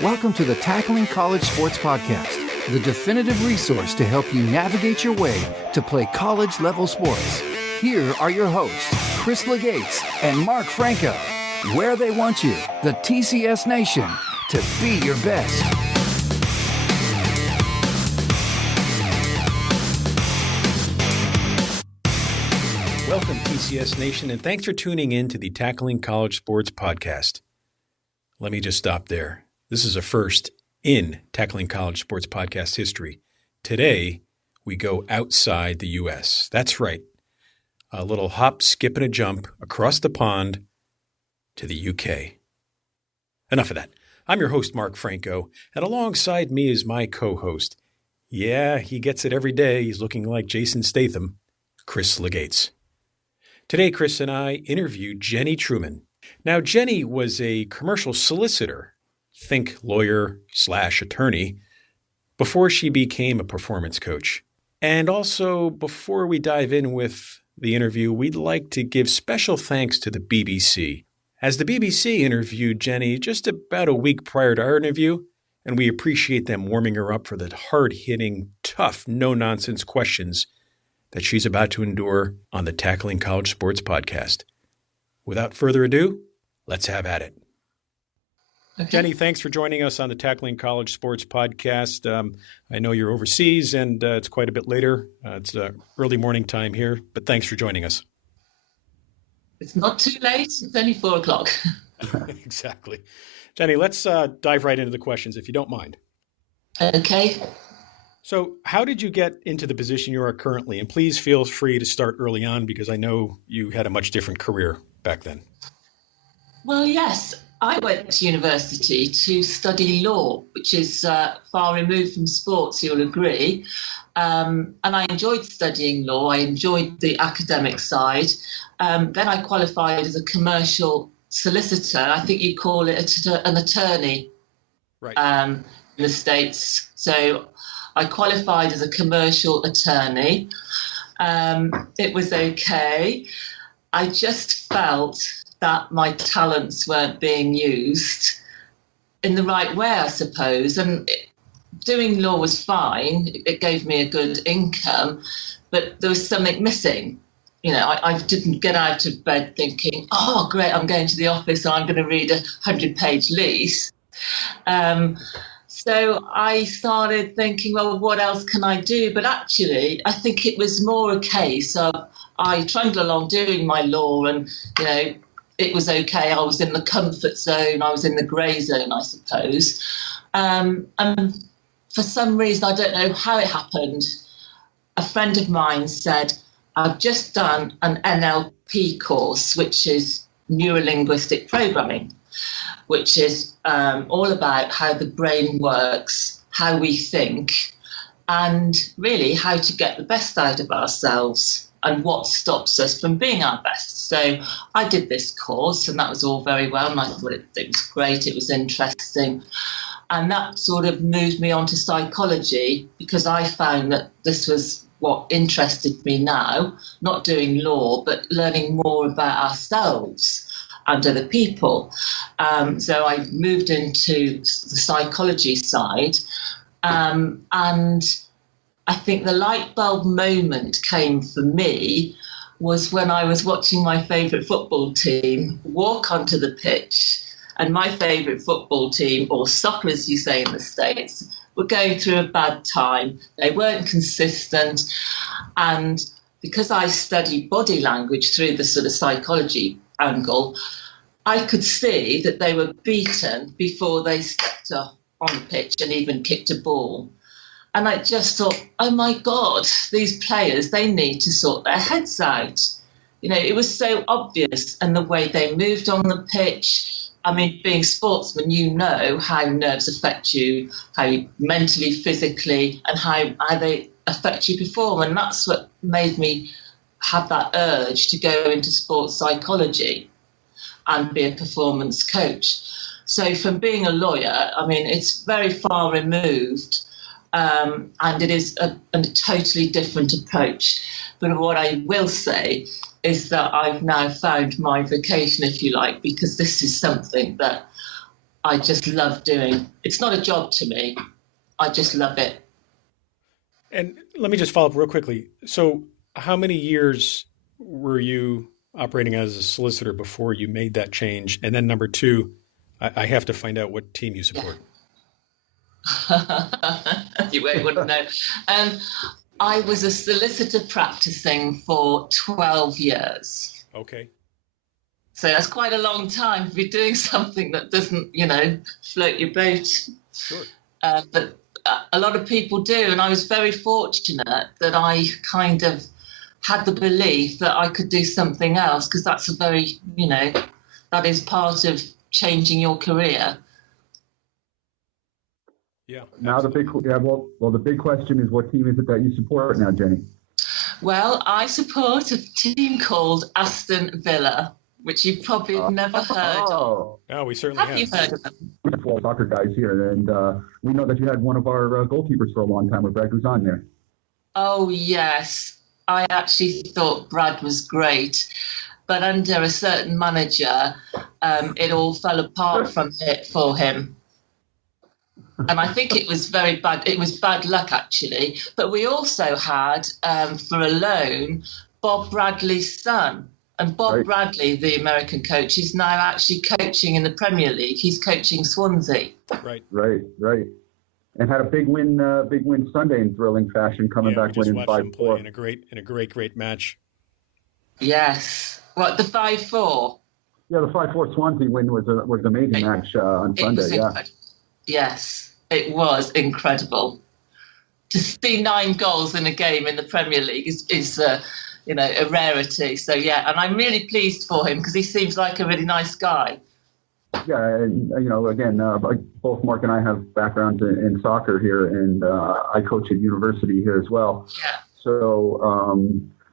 Welcome to the Tackling College Sports Podcast, the definitive resource to help you navigate your way to play college-level sports. Here are your hosts, Chris Legates and Mark Franco, where they want you, the TCS Nation, to be your best. Welcome, TCS Nation, and thanks for tuning in to the Tackling College Sports Podcast. Let me just stop there. This is a first in Tackling College Sports Podcast history. Today, we go outside the U.S. That's right. A little hop, skip, and a jump across the pond to the U.K. Enough of that. I'm your host, Mark Franco, and alongside me is my co-host. Yeah, he gets it every day. He's looking like Jason Statham, Chris Legates. Today, Chris and I interviewed Jenny Truman. Now, Jenny was a commercial solicitor, think lawyer/attorney, before she became a performance coach. And also, before we dive in with the interview, we'd like to give special thanks to the BBC, as the BBC interviewed Jenny just about a week prior to our interview, and we appreciate them warming her up for the hard-hitting, tough, no-nonsense questions that she's about to endure on the Tackling College Sports Podcast. Without further ado, let's have at it. Okay. Jenny, thanks for joining us on the Tackling College Sports Podcast. I know you're overseas and it's quite a bit later. It's early morning time here, but thanks for joining us. It's not too late. It's only 4 o'clock. Exactly. Jenny, let's dive right into the questions, if you don't mind. Okay. So how did you get into the position you are currently? And please feel free to start early on because I know you had a much different career back then. Well, yes. I went to university to study law, which is far removed from sports, you'll agree. And I enjoyed studying law. I enjoyed the academic side. Then I qualified as a commercial solicitor. I think you call it an attorney, right, in the States. So I qualified as a commercial attorney. It was okay. I just felt that my talents weren't being used in the right way, I suppose. And doing law was fine. It gave me a good income, but there was something missing. You know, I didn't get out of bed thinking, oh, great, I'm going to the office, I'm going to read a 100-page lease. So I started thinking, well, what else can I do? But actually, I think it was more a case of I trundled along doing my law and, you know, it was okay. I was in the comfort zone. I was in the grey zone, I suppose. And for some reason, I don't know how it happened, a friend of mine said, I've just done an NLP course, which is neuro-linguistic programming, which is all about how the brain works, how we think, and really how to get the best out of ourselves and what stops us from being our best. So I did this course and that was all very well. And I thought it was great. It was interesting. And that sort of moved me on to psychology because I found that this was what interested me now, not doing law, but learning more about ourselves and other people. So I moved into the psychology side. And I think the light bulb moment came for me was when I was watching my favourite football team walk onto the pitch, and my favourite football team, or soccer as you say in the States, were going through a bad time. They weren't consistent. And because I studied body language through the sort of psychology angle, I could see that they were beaten before they stepped up on the pitch and even kicked a ball. And I just thought, oh my God, these players, they need to sort their heads out. You know, it was so obvious, and the way they moved on the pitch. I mean, being sportsmen, you know how nerves affect you, how you mentally, physically, and how they affect you perform. And that's what made me have that urge to go into sports psychology and be a performance coach. So from being a lawyer, I mean, it's very far removed. And it is a totally different approach. But what I will say is that I've now found my vocation, if you like, because this is something that I just love doing. It's not a job to me. I just love it. And let me just follow up real quickly. So how many years were you operating as a solicitor before you made that change? And then number two, I have to find out what team you support. Yeah. You wouldn't know. I was a solicitor practicing for 12 years. Okay. So that's quite a long time to be doing something that doesn't, float your boat. Sure. But a lot of people do. And I was very fortunate that I kind of had the belief that I could do something else, because that's a very, that is part of changing your career. Yeah. Now the big question is, what team is it that you support now, Jenny? Well, I support a team called Aston Villa, which you probably have never heard of. Oh, we certainly have. Have you heard of them? We're football soccer guys here, and we know that you had one of our goalkeepers for a long time with Brad Guzan there. Oh, yes. I actually thought Brad was great. But under a certain manager, it all fell apart for him. And I think it was very bad. It was bad luck, actually. But we also had, for a loan, Bob Bradley's son. And Bob Bradley, the American coach, is now actually coaching in the Premier League. He's coaching Swansea. Right. And had a big win Sunday in thrilling fashion, coming back winning 5-4 in a great match. Yes. What, the 5-4? Yeah, the 5-4 Swansea win was an amazing match on Sunday. Yes, it was incredible. To see 9 goals in a game in the Premier League is a rarity. So, yeah, and I'm really pleased for him because he seems like a really nice guy. Yeah, and, again, both Mark and I have backgrounds in soccer here, and I coach at university here as well. Yeah. So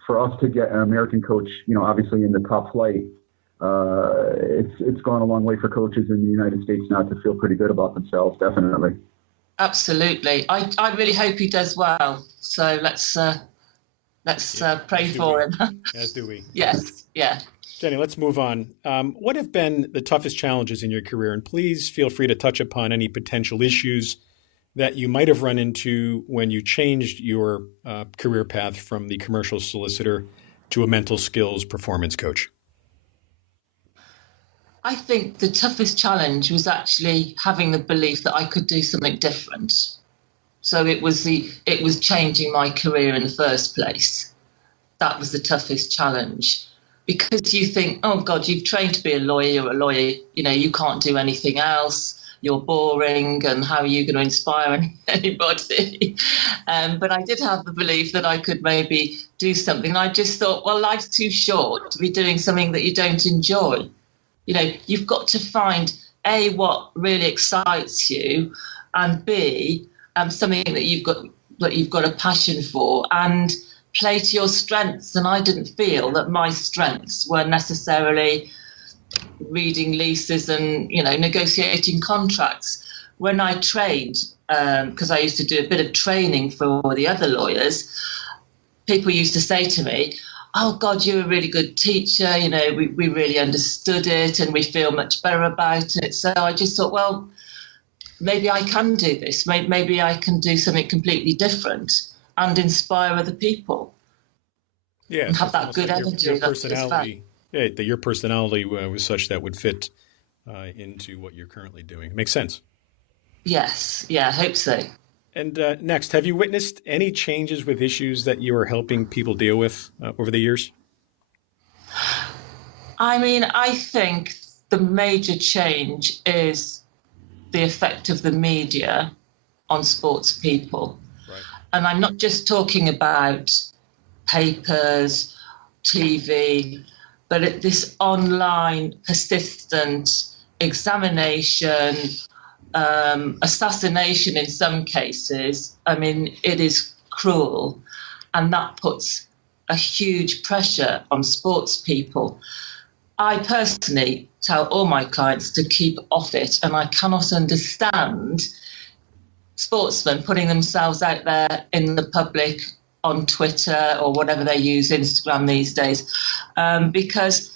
for us to get an American coach, obviously in the top flight, it's gone a long way for coaches in the United States now to feel pretty good about themselves, definitely. Absolutely. I really hope he does well. So let's pray for him. As do we. Yes, yeah. Jenny, let's move on. What have been the toughest challenges in your career? And please feel free to touch upon any potential issues that you might have run into when you changed your career path from the commercial solicitor to a mental skills performance coach. I think the toughest challenge was actually having the belief that I could do something different. So it was changing my career in the first place. That was the toughest challenge. Because you think, oh, God, you've trained to be a lawyer, you're a lawyer, you can't do anything else, you're boring, and how are you going to inspire anybody? But I did have the belief that I could maybe do something. And I just thought, well, life's too short to be doing something that you don't enjoy. You've got to find, A, what really excites you, and B, something that you've got a passion for, and play to your strengths. And I didn't feel that my strengths were necessarily reading leases and negotiating contracts. When I trained, because I used to do a bit of training for the other lawyers, people used to say to me, oh God, you're a really good teacher, we really understood it and we feel much better about it. So I just thought, well, maybe I can do this, maybe I can do something completely different and inspire other people. Yeah, and have that good energy. Your personality, your personality was such that would fit into what you're currently doing. Makes sense. Yes, yeah, I hope so. And next, have you witnessed any changes with issues that you are helping people deal with over the years? I think the major change is the effect of the media on sports people. Right. And I'm not just talking about papers, TV, but this online persistent examination, assassination in some cases. It is cruel, and that puts a huge pressure on sports people. I personally tell all my clients to keep off it, and I cannot understand sportsmen putting themselves out there in the public on Twitter or whatever they use, Instagram these days, because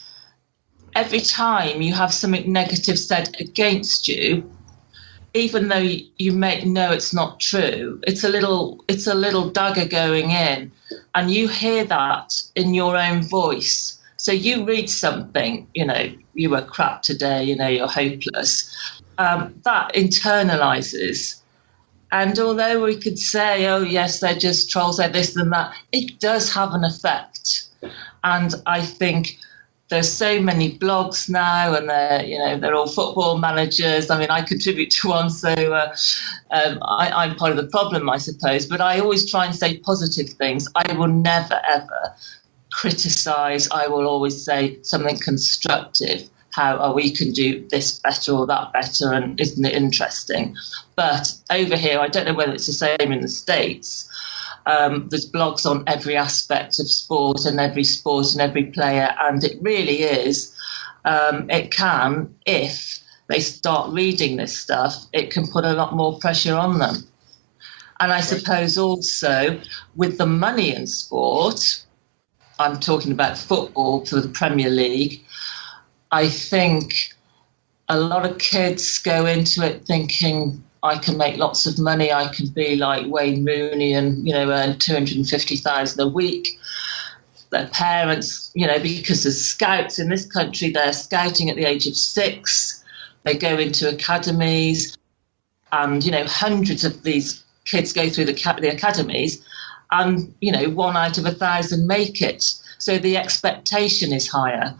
every time you have something negative said against you, even though you may know it's not true, it's a little dagger going in, and you hear that in your own voice. So you read something, you were crap today, you're hopeless. That internalizes. And although we could say, oh, yes, they're just trolls, they're this and that, it does have an effect. And I think there's so many blogs now, and they're all football managers. I mean, I contribute to one, so I'm part of the problem, I suppose. But I always try and say positive things. I will never, ever criticize. I will always say something constructive. How we can do this better or that better, and isn't it interesting? But over here, I don't know whether it's the same in the States. There's blogs on every aspect of sport and every player, and it really is. It can, if they start reading this stuff, it can put a lot more pressure on them. And I suppose also with the money in sport, I'm talking about football for the Premier League, I think a lot of kids go into it thinking, I can make lots of money. I can be like Wayne Rooney and, earn 250,000 a week. Their parents, because as scouts in this country, they're scouting at the age of 6. They go into academies, and, hundreds of these kids go through the academies, and, 1 out of 1,000 make it. So the expectation is higher.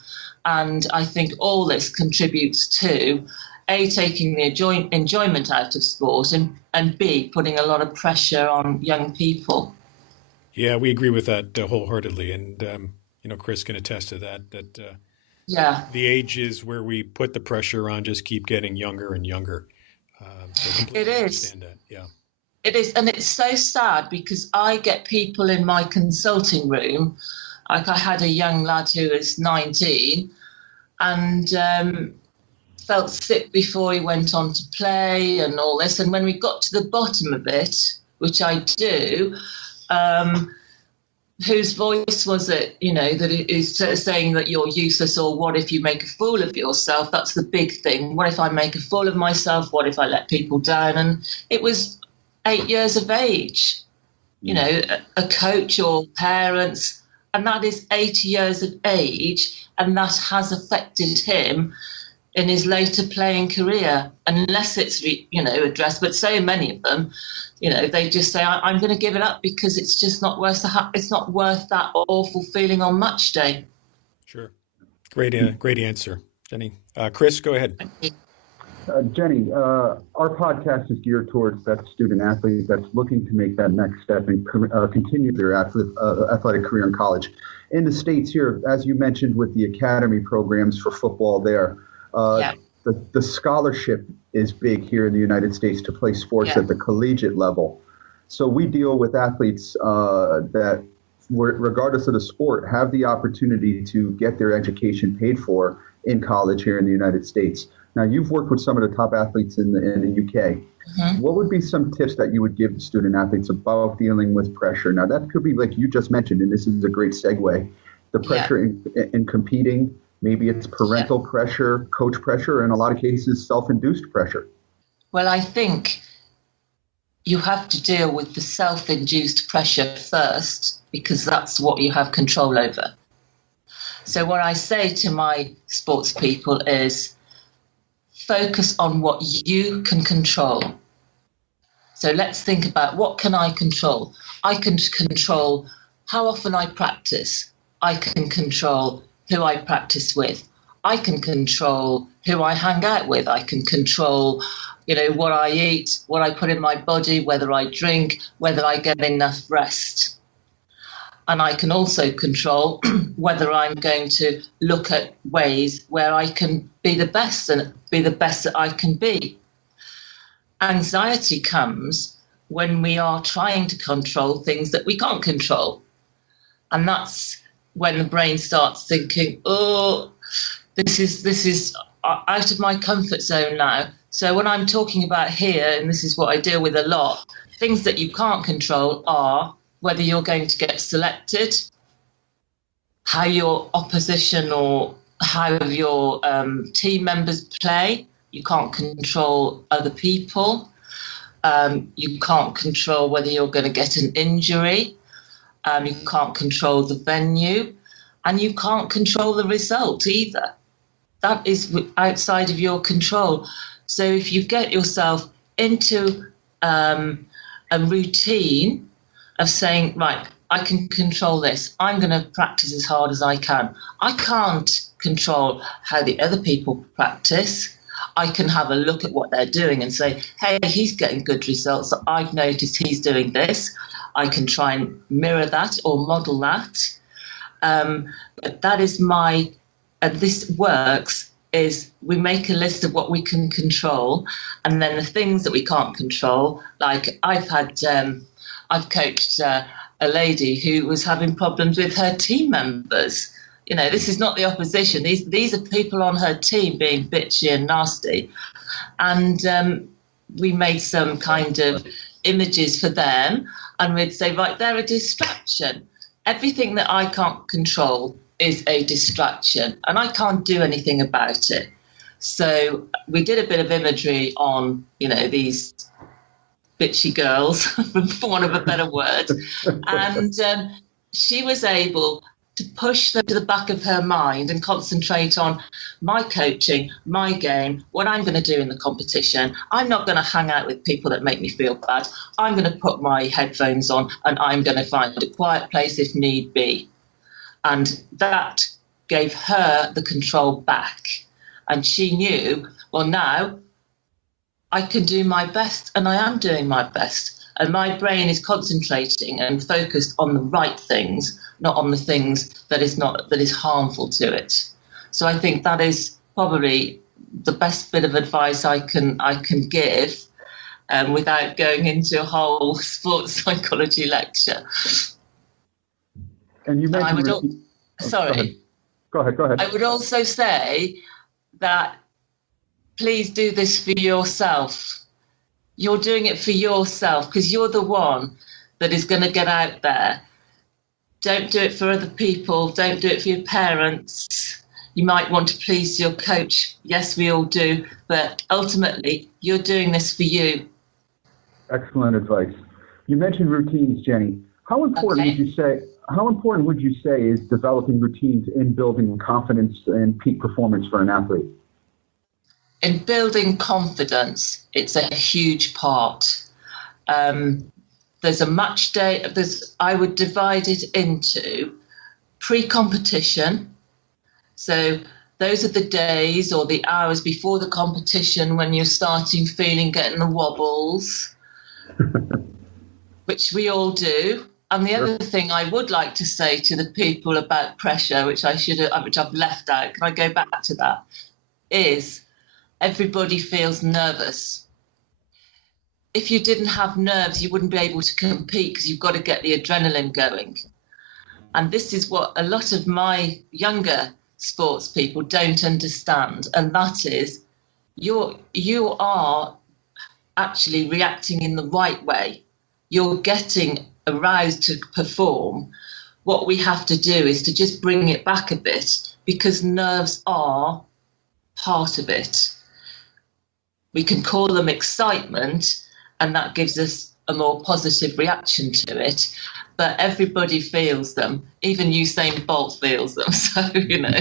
And I think all this contributes to A, taking the enjoyment out of sport, and B, putting a lot of pressure on young people. Yeah, we agree with that wholeheartedly. And, Chris can attest to that, the ages where we put the pressure on just keep getting younger and younger. So it is. Understand that. Yeah. It is. And it's so sad because I get people in my consulting room. Like I had a young lad who was 19 and felt sick before he went on to play and all this. And when we got to the bottom of it, which I do, whose voice was it, that is saying that you're useless, or what if you make a fool of yourself? That's the big thing. What if I make a fool of myself? What if I let people down? And it was 8 years of age, a coach or parents. And that is 80 years of age, and that has affected him in his later playing career, unless it's, addressed. But so many of them, they just say, I'm going to give it up because it's just not worth that awful feeling on match day. Sure. Great answer, Jenny. Chris, go ahead. Thank you. Jenny, our podcast is geared towards that student athlete that's looking to make that next step and continue their athletic career in college. In the States here, as you mentioned with the academy programs for football there, the scholarship is big here in the United States to play sports at the collegiate level. So we deal with athletes that, regardless of the sport, have the opportunity to get their education paid for in college here in the United States. Now, you've worked with some of the top athletes in the UK. Mm-hmm. What would be some tips that you would give student athletes about dealing with pressure? Now, that could be like you just mentioned, and this is a great segue, the pressure in competing. Maybe it's parental pressure, coach pressure, in a lot of cases, self-induced pressure. Well, I think you have to deal with the self-induced pressure first, because that's what you have control over. So what I say to my sports people is, focus on what you can control. So let's think about, what can I control? I can control how often I practice. I can control who I practice with. I can control who I hang out with. I can control, what I eat, what I put in my body, whether I drink, whether I get enough rest. And I can also control whether I'm going to look at ways where I can be the best and be the best that I can be. Anxiety comes when we are trying to control things that we can't control. And that's when the brain starts thinking, oh, this is out of my comfort zone now. So when I'm talking about here, and this is what I deal with a lot, things that you can't control are whether you're going to get selected, how your opposition or how your team members play. You can't control other people. You can't control whether you're going to get an injury. You can't control the venue, and you can't control the result either. That is outside of your control. So if you get yourself into a routine of saying, right, I can control this. I'm going to practice as hard as I can. I can't control how the other people practice. I can have a look at what they're doing and say, hey, he's getting good results. I've noticed he's doing this. I can try and mirror that or model that. But that is and this works, is we make a list of what we can control, and then the things that we can't control, like I've coached a lady who was having problems with her team members. You know, this is not the opposition. These are people on her team being bitchy and nasty. And we made some kind of images for them, and we'd say, right, they're a distraction. Everything that I can't control is a distraction, and I can't do anything about it. So we did a bit of imagery on, you know, these bitchy girls, for want of a better word. And she was able to push them to the back of her mind and concentrate on my coaching, my game, what I'm going to do in the competition. I'm not going to hang out with people that make me feel bad. I'm going to put my headphones on and I'm going to find a quiet place if need be. And that gave her the control back. And she knew, well, now I can do my best, and I am doing my best. And my brain is concentrating and focused on the right things, not on the things that is harmful to it. So I think that is probably the best bit of advice I can give, without going into a whole sports psychology lecture. And you mentioned. Sorry. Go ahead. I would also say that please do this for yourself. You're doing it for yourself because you're the one that is going to get out there. Don't do it for other people. Don't do it for your parents. You might want to please your coach. Yes, we all do. But ultimately, you're doing this for you. Excellent advice. You mentioned routines, Jenny. How important would you say is developing routines in building confidence and peak performance for an athlete? In building confidence, it's a huge part. There's a match day. I would divide it into pre-competition. So those are the days or the hours before the competition when you're starting getting the wobbles, which we all do. And the other thing I would like to say to the people about pressure, which I've left out, can I go back to that, is everybody feels nervous. If you didn't have nerves, you wouldn't be able to compete because you've got to get the adrenaline going. And this is what a lot of my younger sports people don't understand. And that is you are actually reacting in the right way. You're getting aroused to perform. What we have to do is to just bring it back a bit because nerves are part of it. We can call them excitement, and that gives us a more positive reaction to it. But everybody feels them. Even Usain Bolt feels them. So, you know,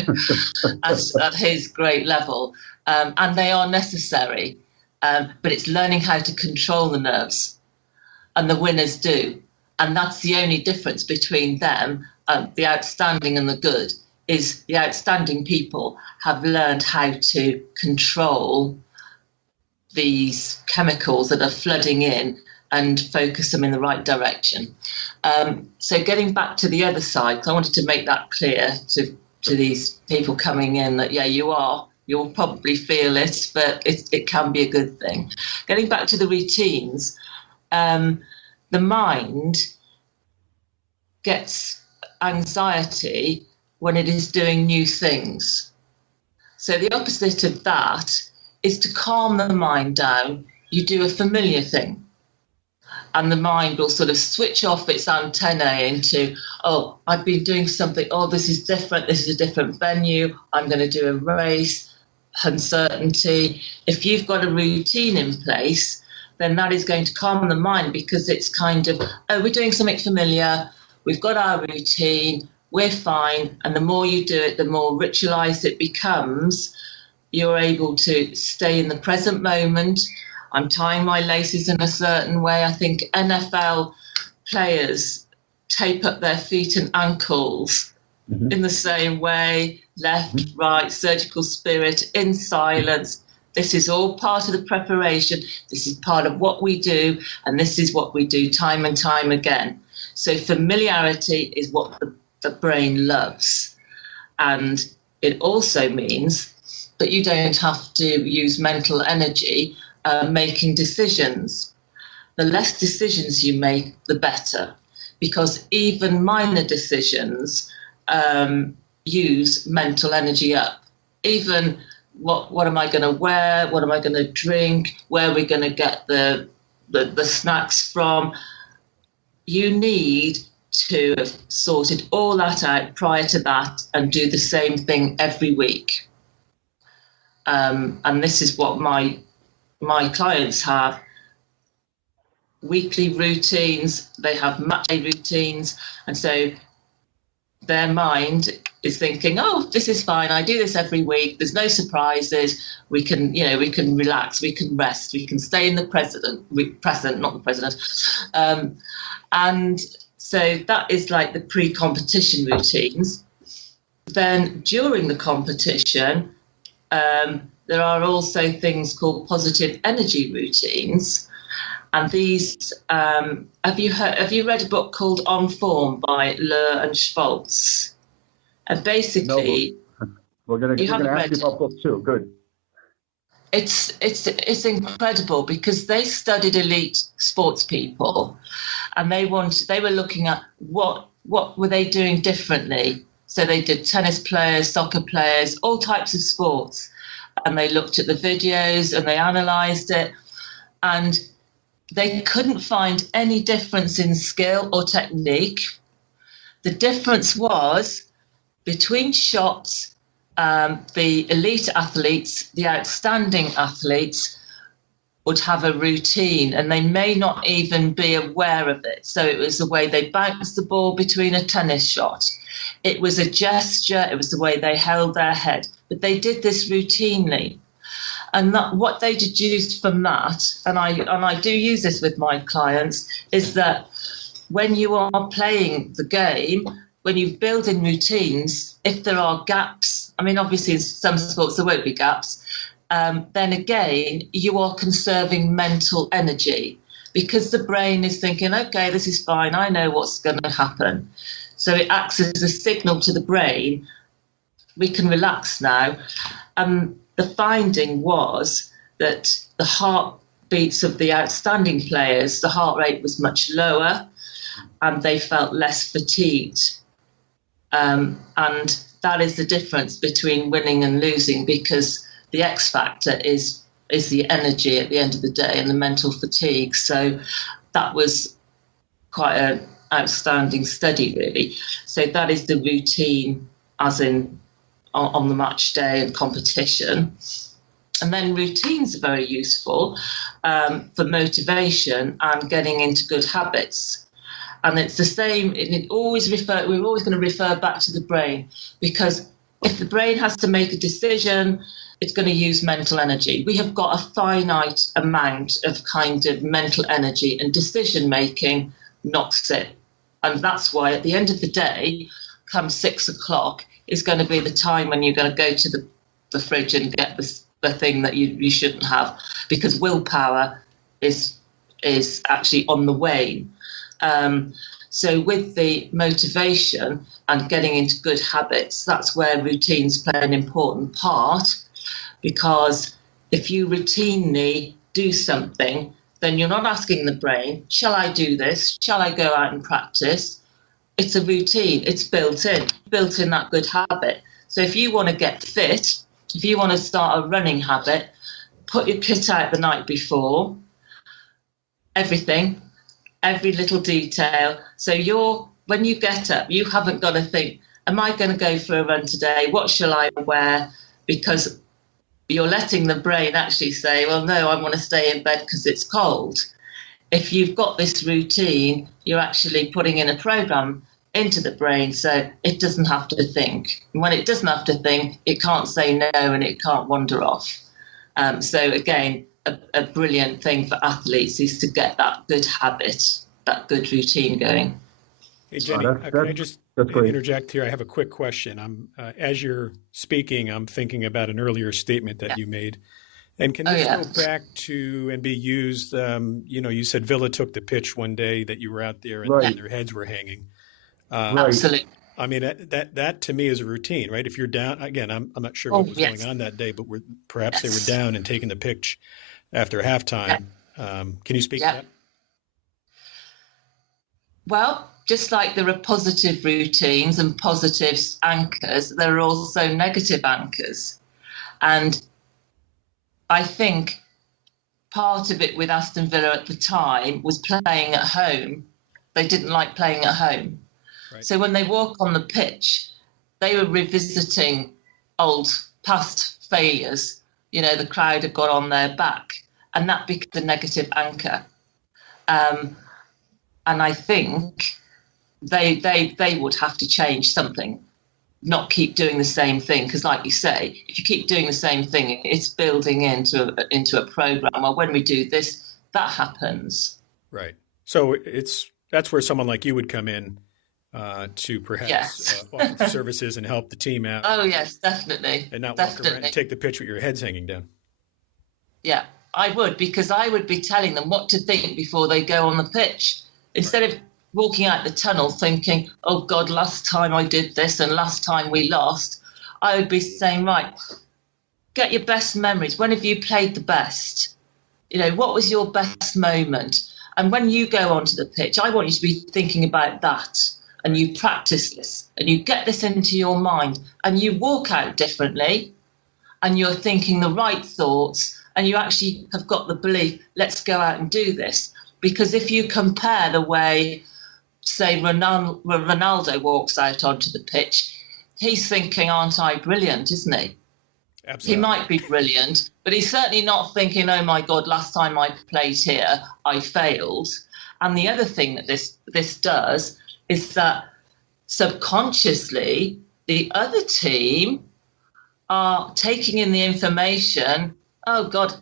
at his great level. And they are necessary. But it's learning how to control the nerves. And the winners do. And that's the only difference between them, the outstanding and the good, is the outstanding people have learned how to control these chemicals that are flooding in and focus them in the right direction. So getting back to the other side, because I wanted to make that clear to these people coming in that, yeah, you'll probably feel it, but it can be a good thing. Getting back to the routines, the mind gets anxiety when it is doing new things. So the opposite of that is to calm the mind down. You do a familiar thing. and the mind will sort of switch off its antennae into, oh, I've been doing something, oh, this is different, this is a different venue, I'm going to do a race, uncertainty. If you've got a routine in place, then that is going to calm the mind, because it's kind of, oh, we're doing something familiar, we've got our routine, we're fine. And the more you do it, the more ritualized it becomes. You're able to stay in the present moment. I'm tying my laces in a certain way. I think NFL players tape up their feet and ankles in the same way, left, right, surgical spirit, in silence. This is all part of the preparation. This is part of what we do, and this is what we do time and time again. So familiarity is what the brain loves. And it also means that you don't have to use mental energy making decisions. The less decisions you make, the better, because even minor decisions use mental energy up. Even what am I going to wear? What am I going to drink? Where are we going to get the snacks from? You need to have sorted all that out prior to that and do the same thing every week. And this is what my clients have. Weekly routines, they have match day routines, and so their mind is thinking, oh, this is fine, I do this every week, there's no surprises, we can relax, we can rest, we can stay in the present, not the president. And so that is like the pre-competition routines. Then during the competition, there are also things called positive energy routines. And these, have you read a book called On Form by Lur and Schwartz? And basically, no, we're going to ask you about books too. Good. It's incredible, because they studied elite sports people, and they were looking at what were they doing differently. So they did tennis players, soccer players, all types of sports, and they looked at the videos and they analysed it, and they couldn't find any difference in skill or technique. The difference was between shots. The elite athletes, the outstanding athletes, would have a routine, and they may not even be aware of it. So it was the way they bounced the ball between a tennis shot. It was a gesture. It was the way they held their head. But they did this routinely. And what they deduced from that, and I do use this with my clients, is that when you are playing the game, when you build in routines, if there are gaps, I mean, obviously in some sports there won't be gaps, then again, you are conserving mental energy, because the brain is thinking, okay, this is fine, I know what's going to happen. So it acts as a signal to the brain, we can relax now. The finding was that the heartbeats of the outstanding players, the heart rate was much lower, and they felt less fatigued. And that is the difference between winning and losing, because the X factor is the energy at the end of the day and the mental fatigue. So that was quite an outstanding study, really. So that is the routine, as in on the match day and competition. And then routines are very useful for motivation and getting into good habits. And it's the same, we're always going to refer back to the brain, because if the brain has to make a decision, it's going to use mental energy. We have got a finite amount of kind of mental energy, and decision making knocks it. And that's why at the end of the day, come 6 o'clock, is going to be the time when you're going to go to the fridge and get the thing that you shouldn't have, because willpower is actually on the wane. So with the motivation and getting into good habits, that's where routines play an important part, because if you routinely do something, then you're not asking the brain, shall I do this? Shall I go out and practice? It's a routine. It's built in that good habit. So if you want to get fit, if you want to start a running habit, put your kit out the night before, everything, every little detail. So when you get up, you haven't got to think, am I going to go for a run today? What shall I wear? Because you're letting the brain actually say, well, no, I want to stay in bed because it's cold. If you've got this routine, you're actually putting in a program into the brain so it doesn't have to think. And when it doesn't have to think, it can't say no and it can't wander off. So again, a brilliant thing for athletes is to get that good habit, that good routine going. Hey, Jenny, can I just interject here? I have a quick question. As you're speaking, I'm thinking about an earlier statement that you made. And can this go back to and be used? You said Villa took the pitch one day that you were out there and their heads were hanging. Absolutely. I mean, that to me is a routine, right? If you're down, again, I'm not sure what was going on that day, but perhaps they were down and taking the pitch after halftime. Can you speak to that? Well, just like there are positive routines and positive anchors, there are also negative anchors. And I think part of it with Aston Villa at the time was playing at home. They didn't like playing at home. Right. So when they walk on the pitch, they were revisiting old past failures. The crowd had got on their back, and that becomes a negative anchor. And I think they would have to change something, not keep doing the same thing. Because like you say, if you keep doing the same thing, it's building into a program. Well, when we do this, that happens. Right. So that's where someone like you would come in to perhaps offer services and help the team out. Oh, yes, definitely. And not walk around and take the pitch with your heads hanging down. Yeah, I would, because I would be telling them what to think before they go on the pitch. Instead of walking out the tunnel thinking, oh, God, last time I did this and last time we lost, I would be saying, right, get your best memories. When have you played the best? What was your best moment? And when you go onto the pitch, I want you to be thinking about that. And you practice this and you get this into your mind and you walk out differently and you're thinking the right thoughts and you actually have got the belief, let's go out and do this. Because if you compare the way, say, Ronaldo walks out onto the pitch, he's thinking, aren't I brilliant, isn't he? Absolutely. He might be brilliant, but he's certainly not thinking, oh, my God, last time I played here, I failed. And the other thing that this does is that subconsciously, the other team are taking in the information, oh, God,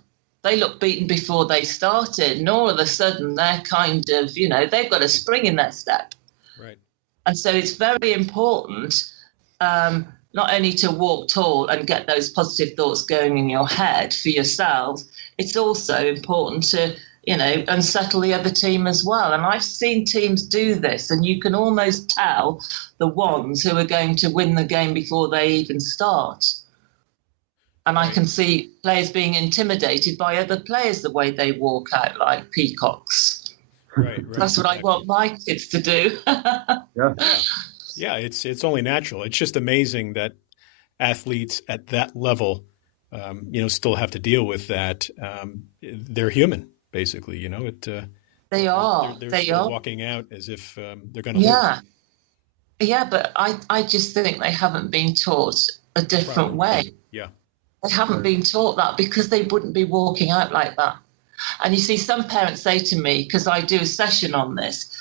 they look beaten before they started, and all of a sudden they're kind of, they've got a spring in their step. Right. And so it's very important not only to walk tall and get those positive thoughts going in your head for yourself, it's also important to, unsettle the other team as well. And I've seen teams do this, and you can almost tell the ones who are going to win the game before they even start. And I can see players being intimidated by other players the way they walk out like peacocks. Right. That's what I want my kids to do. Yeah, it's only natural. It's just amazing that athletes at that level, still have to deal with that. They're human, basically. They are. They're still walking out as if they're going to lose. Yeah, but I just think they haven't been taught a different way. Yeah. They haven't been taught that because they wouldn't be walking out like that. And you see, some parents say to me, because I do a session on this,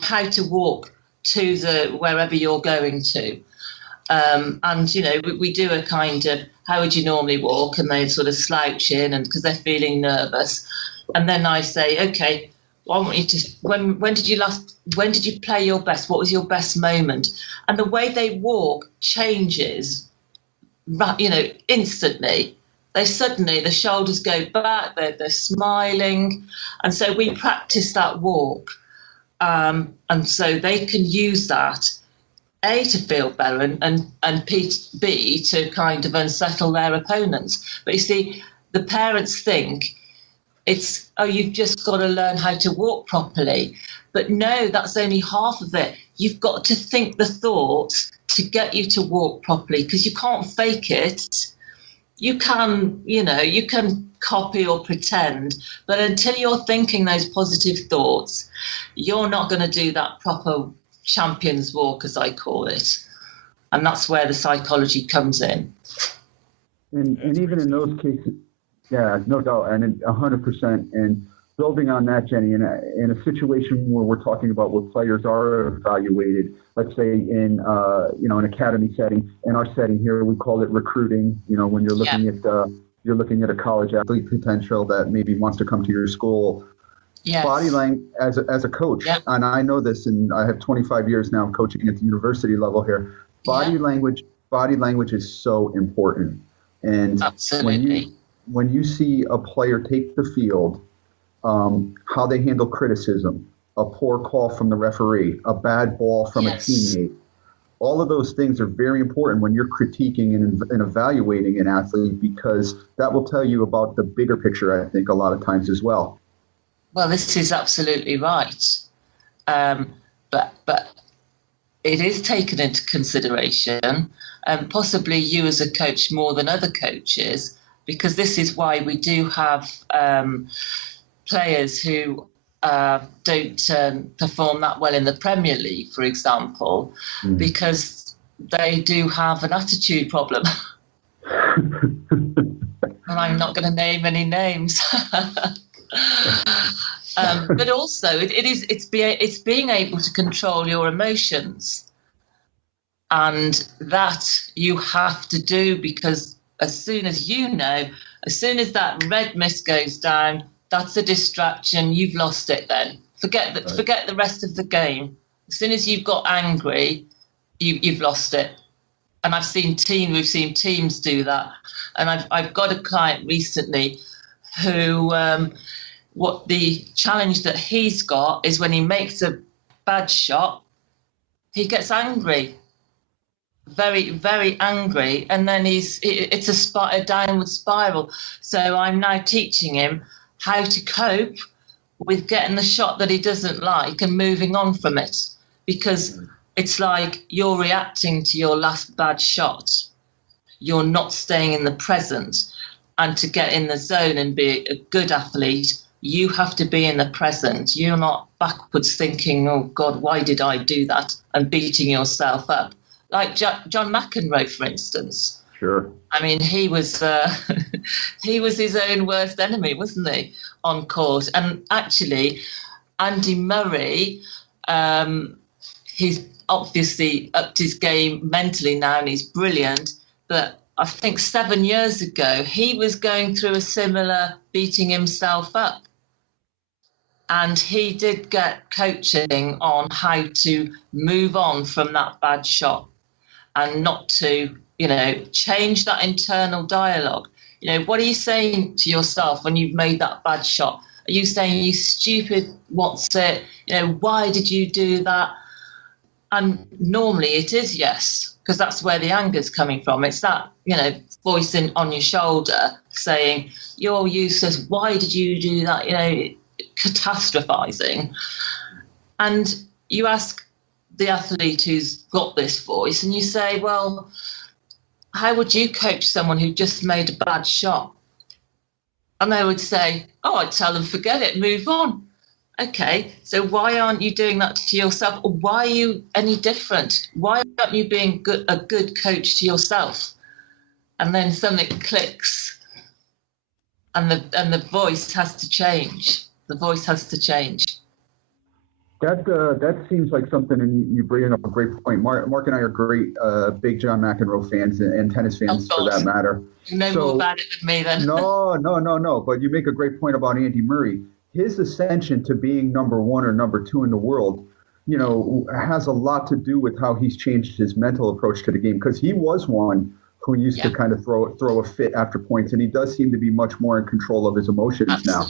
how to walk to wherever you're going to. And, we do a kind of, how would you normally walk? And they sort of slouch in and because they're feeling nervous. And then I say, okay, I want you to, when did you play your best? What was your best moment? And the way they walk changes, instantly. The shoulders go back, they're smiling. And so we practice that walk. And so they can use that, A, to feel better and B, to kind of unsettle their opponents. But you see, the parents think it's, oh, you've just got to learn how to walk properly. But no, that's only half of it. You've got to think the thoughts to get you to walk properly, because you can't fake it. you can, you can copy or pretend, but until you're thinking those positive thoughts, you're not going to do that proper champion's walk, as I call it. And that's where the psychology comes in. And even in those cases, yeah, no doubt, and 100%. And building on that, Jenny, in a situation where we're talking about where players are evaluated, let's say in an academy setting. In our setting here, we call it recruiting. When you're looking at a college athlete potential that maybe wants to come to your school. Yes. Body language as a coach, yep. And I know this, and I have 25 years now coaching at the university level here. Body language is so important, and absolutely. When you see a player take the field, how they handle criticism, a poor call from the referee, a bad ball from a teammate, all of those things are very important when you're critiquing and evaluating an athlete, because that will tell you about the bigger picture, I think, a lot of times as well. Well, this is absolutely right. But it is taken into consideration, and possibly you as a coach more than other coaches, because this is why we do have players who don't perform that well in the Premier League, for example, because they do have an attitude problem. And I'm not going to name any names. But also it's being able to control your emotions, and that you have to do, because as soon as that red mist goes down, that's a distraction. You've lost it. Then forget the rest of the game. As soon as you've got angry, you've lost it. And we've seen teams do that. And I've got a client recently who what the challenge that he's got is when he makes a bad shot, he gets angry, very, very angry, and then it's a downward spiral. So I'm now teaching him how to cope with getting the shot that he doesn't like and moving on from it, because it's like you're reacting to your last bad shot. You're not staying in the present. And to get in the zone and be a good athlete, you have to be in the present. You're not backwards thinking, oh, God, why did I do that? And beating yourself up. Like John McEnroe, for instance. Sure. I mean, he was his own worst enemy, wasn't he, on court? And actually, Andy Murray, he's obviously upped his game mentally now and he's brilliant. But I think 7 years ago, he was going through a similar beating himself up. And he did get coaching on how to move on from that bad shot and not to, change that internal dialogue. What are you saying to yourself when you've made that bad shot? Are you saying, you stupid, what's it? Why did you do that? And normally it is yes, because that's where the anger's coming from. It's that, voice on your shoulder saying, you're useless. Why did you do that? Catastrophizing. And you ask the athlete who's got this voice and you say, well, how would you coach someone who just made a bad shot? And they would say, oh, I'd tell them, forget it, move on. Okay, so why aren't you doing that to yourself? Or why are you any different? Why aren't you being a good coach to yourself? And then something clicks and the voice has to change. The voice has to change. That seems like something, and you bring up a great point. Mark and I are great, big John McEnroe fans and tennis fans for that matter. You know more about it than me then. No. But you make a great point about Andy Murray. His ascension to being number one or number two in the world, has a lot to do with how he's changed his mental approach to the game, because he was one who used to kind of throw a fit after points, and he does seem to be much more in control of his emotions now.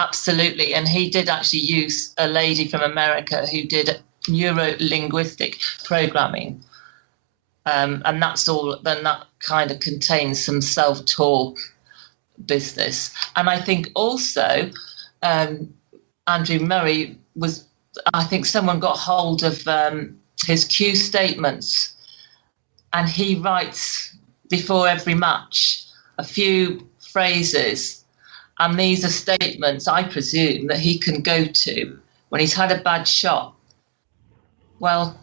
Absolutely. And he did actually use a lady from America who did neuro-linguistic programming. And that's all, then that kind of contains some self-talk business. And I think also Andrew Murray I think someone got hold of his cue statements, and he writes before every match, a few phrases, and these are statements, I presume, that he can go to when he's had a bad shot. Well,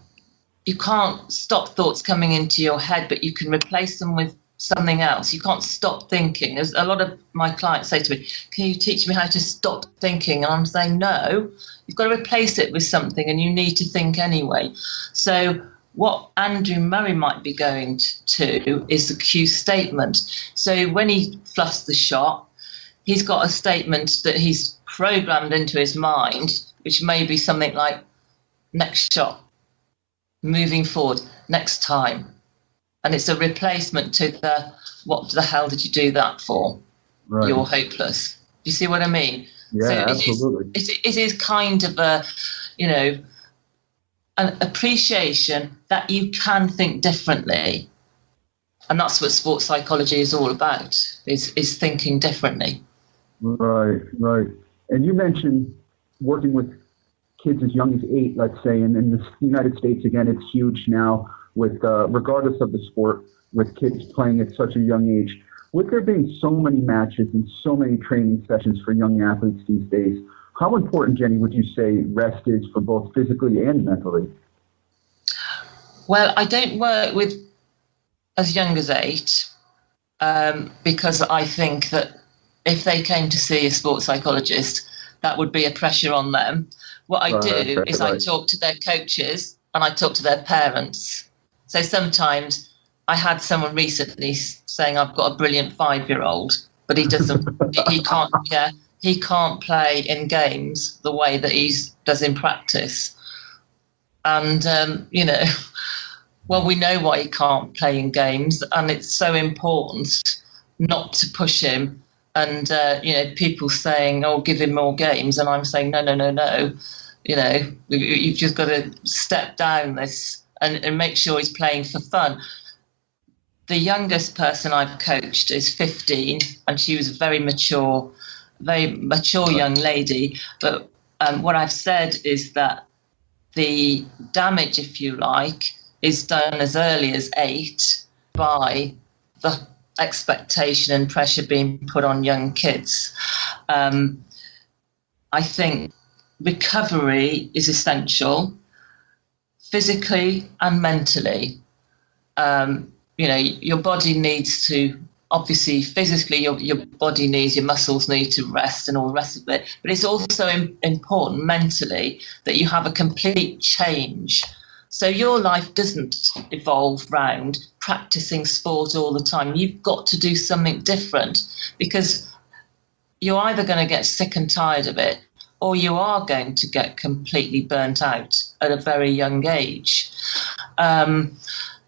you can't stop thoughts coming into your head, but you can replace them with something else. You can't stop thinking. There's a lot of my clients say to me, can you teach me how to stop thinking? And I'm saying, no, you've got to replace it with something, and you need to think anyway. So what Andrew Murray might be going to is the cue statement. So when he fluffs the shot, he's got a statement that he's programmed into his mind, which may be something like, next shot, moving forward, next time. And it's a replacement to the, what the hell did you do that for? Right. You're hopeless. You see what I mean? Yeah, so absolutely. It is kind of a, you know, an appreciation that you can think differently. And that's what sports psychology is all about, is thinking differently. Right, right. And you mentioned working with kids as young as 8, let's say, and in the United States, again, it's huge now with, regardless of the sport, with kids playing at such a young age. With there being so many matches and so many training sessions for young athletes these days, how important, Jenny, would you say rest is for both physically and mentally? Well, I don't work with as young as 8 because I think that if they came to see a sports psychologist, that would be a pressure on them. What I do is I talk to their coaches and I talk to their parents. So sometimes I had someone recently saying, I've got a brilliant 5-year-old, but he doesn't, he can't play in games the way that he does in practice. And, you know, well, we know why he can't play in games, and it's so important not to push him. And, you know, people saying, oh, give him more games. And I'm saying, no. You know, you've just got to step down this and make sure he's playing for fun. The youngest person I've coached is 15, and she was a very mature young lady. But what I've said is that the damage, if you like, is done as early as 8 by the expectation and pressure being put on young kids. I think recovery is essential, physically and mentally. You know, your body needs to, obviously, physically, your body needs, your muscles need to rest and all the rest of it. But it's also important mentally that you have a complete change. So your life doesn't evolve round practicing sport all the time. You've got to do something different, because you're either going to get sick and tired of it, or you are going to get completely burnt out at a very young age.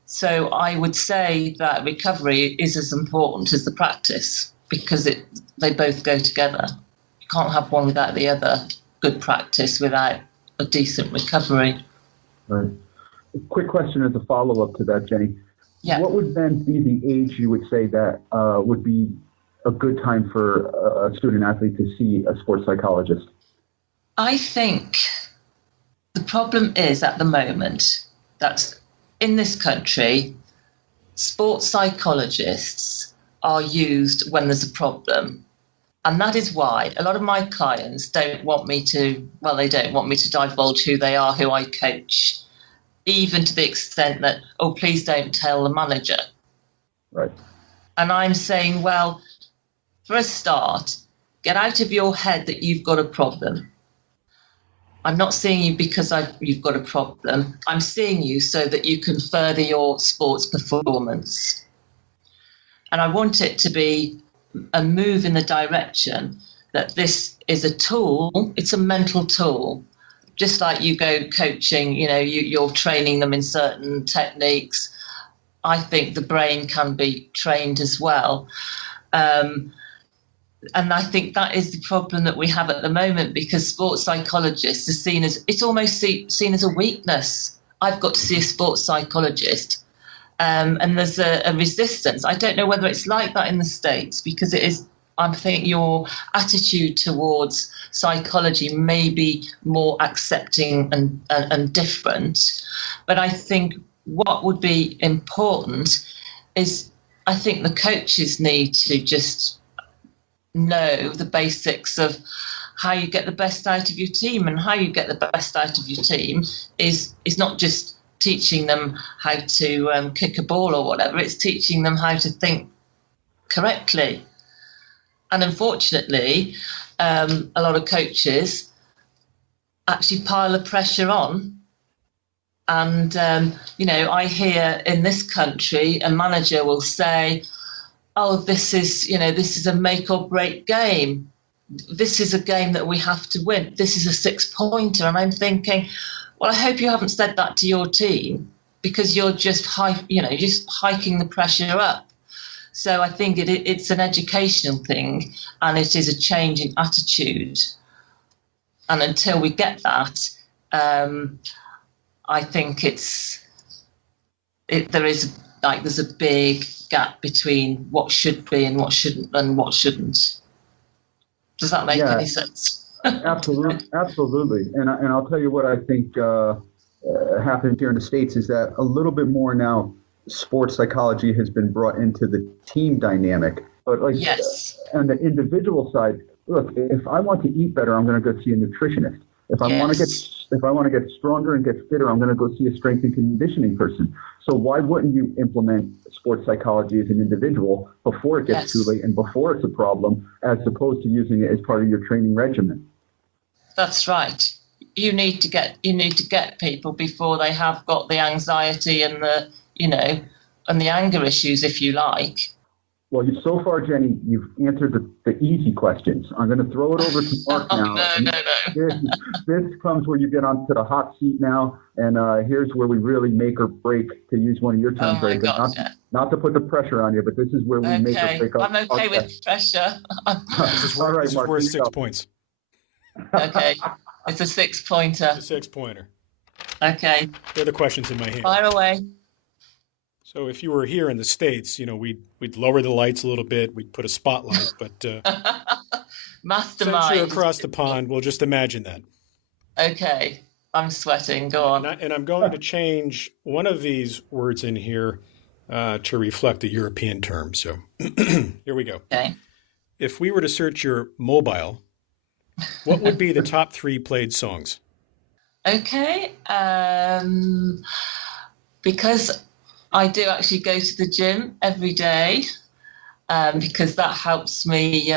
So I would say that recovery is as important as the practice, because they both go together. You can't have one without the other. Good practice without a decent recovery. Right. A quick question as a follow-up to that, Jenny. Yeah. What would then be the age you would say that would be a good time for a student athlete to see a sports psychologist? I think the problem is at the moment that in this country, sports psychologists are used when there's a problem. And that is why a lot of my clients don't want me to divulge who they are, who I coach, even to the extent that, oh, please don't tell the manager. Right. And I'm saying, well, for a start, get out of your head that you've got a problem. I'm not seeing you because you've got a problem. I'm seeing you so that you can further your sports performance. And I want it to be a move in the direction that this is a tool. It's a mental tool. Just like you go coaching, you know, you're training them in certain techniques. I think the brain can be trained as well. And I think that is the problem that we have at the moment, because sports psychologists are seen as, it's almost seen as a weakness. I've got to see a sports psychologist. And there's a resistance. I don't know whether it's like that in the States, because it is, I think your attitude towards psychology may be more accepting and different. But I think what would be important is I think the coaches need to just know the basics of how you get the best out of your team, and how you get the best out of your team is not just teaching them how to kick a ball or whatever. It's teaching them how to think correctly. And unfortunately, a lot of coaches actually pile the pressure on. And, I hear in this country, a manager will say, oh, this is a make or break game. This is a game that we have to win. This is a 6-pointer. And I'm thinking, well, I hope you haven't said that to your team, because you're just hiking the pressure up. So I think it's an educational thing, and it is a change in attitude. And until we get that, I think there's a big gap between what should be and what shouldn't and what shouldn't. Does that make any sense? Absolutely. And I'll tell you what I think happens here in the States is that a little bit more now sports psychology has been brought into the team dynamic. But yes. On the individual side, look, if I want to eat better, I'm going to go see a nutritionist. If I want to get stronger and get fitter, I'm going to go see a strength and conditioning person. So why wouldn't you implement sports psychology as an individual before it gets too late and before it's a problem, as opposed to using it as part of your training regimen? That's right. You need to get people before they have got the anxiety and the and the anger issues, if you like. Well, so far, Jenny, you've answered the easy questions. I'm going to throw it over to Mark now. No. This comes where you get onto the hot seat now, and here's where we really make or break, to use one of your terms. Not to put the pressure on you, but this is where we make or break. I'm okay with pressure. This is worth 6 points. Okay, it's a 6-pointer. It's a 6-pointer. Okay. They're the questions in my hand. Fire away. So if you were here in the States, we'd lower the lights a little bit. We'd put a spotlight, but mastermind. Since you're across the pond, we'll just imagine that. Okay, I'm sweating. Go on. And I'm going to change one of these words in here to reflect a European term. So here we go. Okay. If we were to search your mobile, what would be the top 3 played songs? Okay. Because I do actually go to the gym every day, because that helps me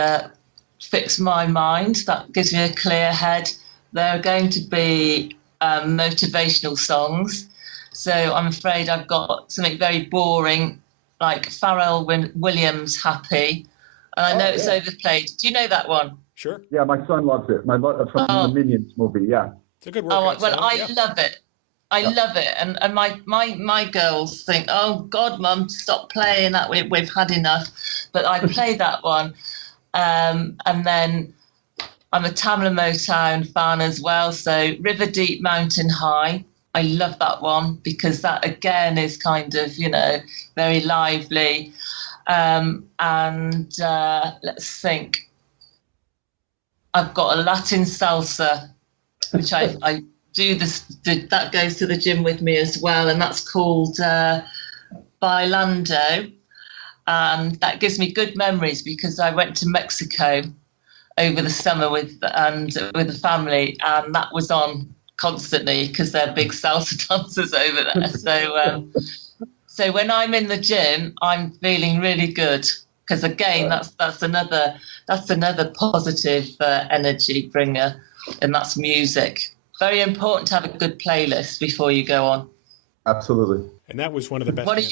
fix my mind. That gives me a clear head. There are going to be motivational songs. So I'm afraid I've got something very boring, like Pharrell Williams' Happy. And I know it's overplayed. Do you know that one? Sure. Yeah, my son loves it. From the Minions movie, yeah. It's a good workout song. I love it. I love it, and my girls think, oh God, Mum, stop playing that. We've had enough. But I play that one, and then I'm a Tamla Motown fan as well. So River Deep, Mountain High, I love that one, because that again is kind of very lively. And let's think. I've got a Latin salsa, which I do this. That goes to the gym with me as well, and that's called Bailando, and that gives me good memories, because I went to Mexico over the summer with the family, and that was on constantly because they're big salsa dancers over there. So when I'm in the gym, I'm feeling really good, because again, that's another positive energy bringer, and that's music. Very important to have a good playlist before you go on. Absolutely. And that was one of the best. What are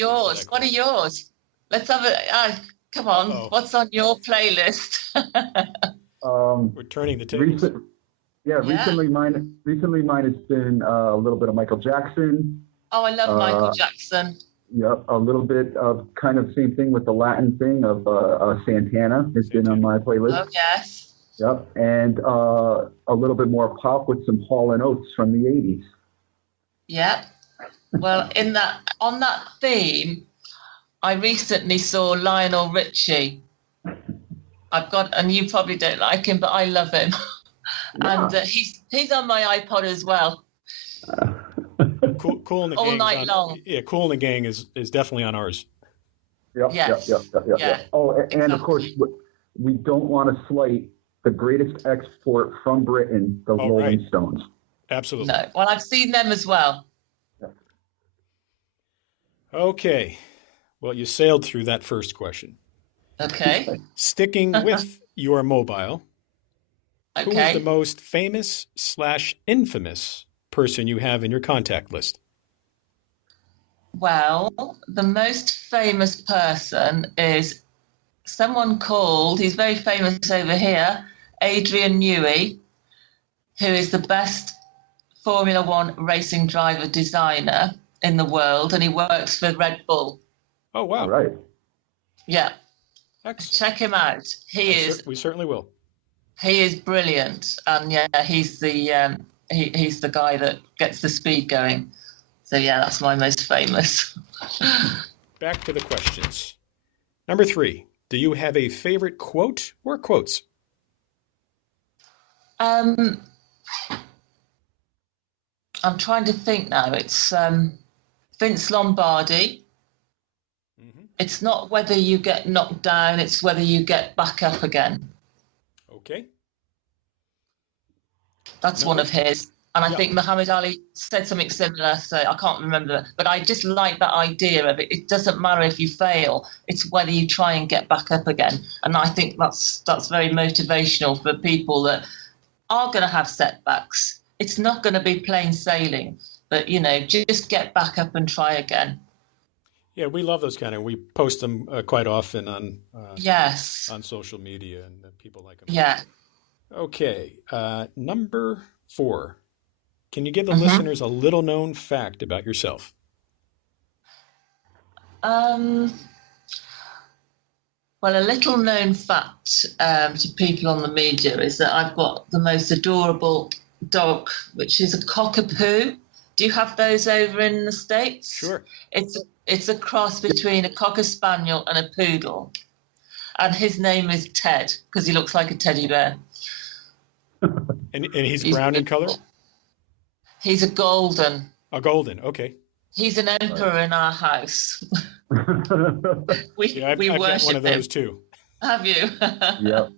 yours? Let's have a. Come on. Uh-oh. What's on your playlist? We're turning the tables. Recently mine has been a little bit of Michael Jackson. Oh, I love Michael Jackson. Yep, a little bit of kind of same thing with the Latin thing of Santana has been on my playlist. Oh, yes. Yep, and a little bit more pop with some Hall & Oates from the 80s. Yep. Well, on that theme, I recently saw Lionel Richie. And you probably don't like him, but I love him. Yeah. And he's on my iPod as well. Cool in the all Gang night long. Yeah, Cool in the Gang is definitely on ours. Yep, Yes. yep. Oh, and of course, Exactly. we don't want to slight the greatest export from Britain, the Oh, Rolling right. Stones. Absolutely. No. Well, I've seen them as well. Okay. Well, you sailed through that first question. Okay. Sticking with your mobile, who is the Okay. most famous / infamous person you have in your contact list? Well, the most famous person is someone called, he's very famous over here, Adrian Newey, who is the best Formula One racing driver designer in the world, and he works for Red Bull. Oh, wow. All right. Yeah, Excellent. check him out. We certainly will. He is brilliant, and yeah, he's the guy that gets the speed going. So yeah, that's my most famous. Back to the questions. Number 3, do you have a favorite quote or quotes? I'm trying to think now. It's Vince Lombardi. Mm-hmm. It's not whether you get knocked down, it's whether you get back up again. Okay. That's one of his. And I think Muhammad Ali said something similar, so I can't remember. But I just like that idea of it. It doesn't matter if you fail, it's whether you try and get back up again. And I think that's very motivational for people that are going to have setbacks. It's not going to be plain sailing, but, just get back up and try again. Yeah, we love those kind of. We post them quite often on Yes. on social media, and people like them. Yeah. Okay, number 4. Can you give the listeners a little known fact about yourself? Well, a little known fact to people on the media is that I've got the most adorable dog, which is a cockapoo. Do you have those over in the States? Sure. It's a cross between a cocker spaniel and a poodle. And his name is Ted because he looks like a teddy bear. And he's brown in color? He's a golden. A golden, okay. He's an emperor in our house. we I've worship got one of those him. too. Have you? Yep.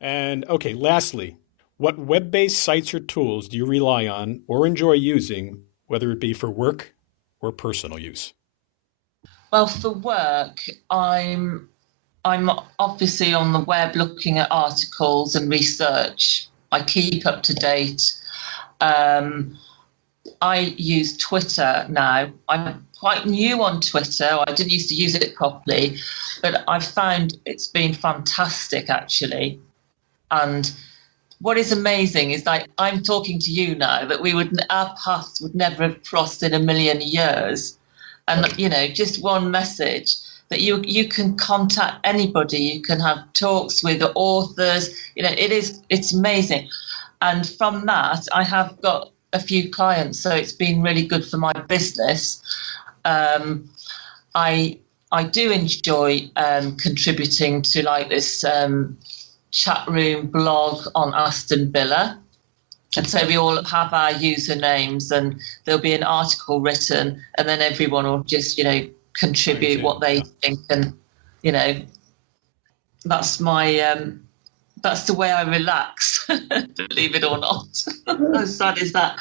And okay, lastly, what web-based sites or tools do you rely on or enjoy using, whether it be for work or personal use? Well, for work, I'm obviously on the web looking at articles and research. I keep up to date. I use Twitter now. I'm quite new on Twitter. I didn't used to use it properly, but I've found it's been fantastic, actually. And what is amazing is like I'm talking to you now that our paths would never have crossed in a million years. And, just one message that you can contact anybody. You can have talks with the authors. It's amazing. And from that, I have got a few clients, so it's been really good for my business. I do enjoy contributing to like this chat room blog on Aston Villa. And so we all have our usernames and there'll be an article written and then everyone will just, contribute what they think. And, that's that's the way I relax, believe it or not. How sad is that?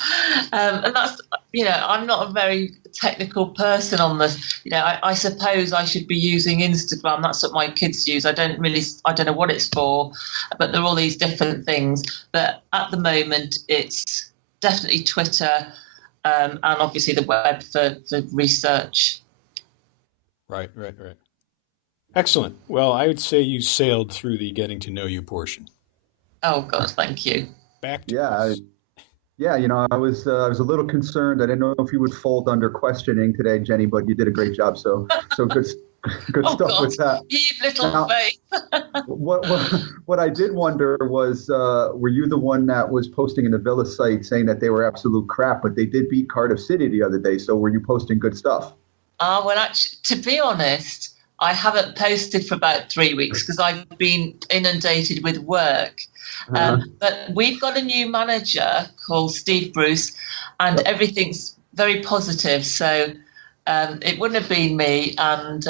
And that's, I'm not a very technical person on this. I suppose I should be using Instagram. That's what my kids use. I don't know what it's for, but there are all these different things. But at the moment, it's definitely Twitter and obviously the web for research. Right. Excellent. Well, I would say you sailed through the getting to know you portion. Oh, God, thank you. Back to us. I was a little concerned. I didn't know if you would fold under questioning today, Jenny, but you did a great job. So good stuff God, with that. you little faith. What I did wonder was, were you the one that was posting in the Villa site saying that they were absolute crap, but they did beat Cardiff City the other day? So were you posting good stuff? Well, actually, to be honest, I haven't posted for about 3 weeks because I've been inundated with work. But we've got a new manager called Steve Bruce, and everything's very positive. So it wouldn't have been me, and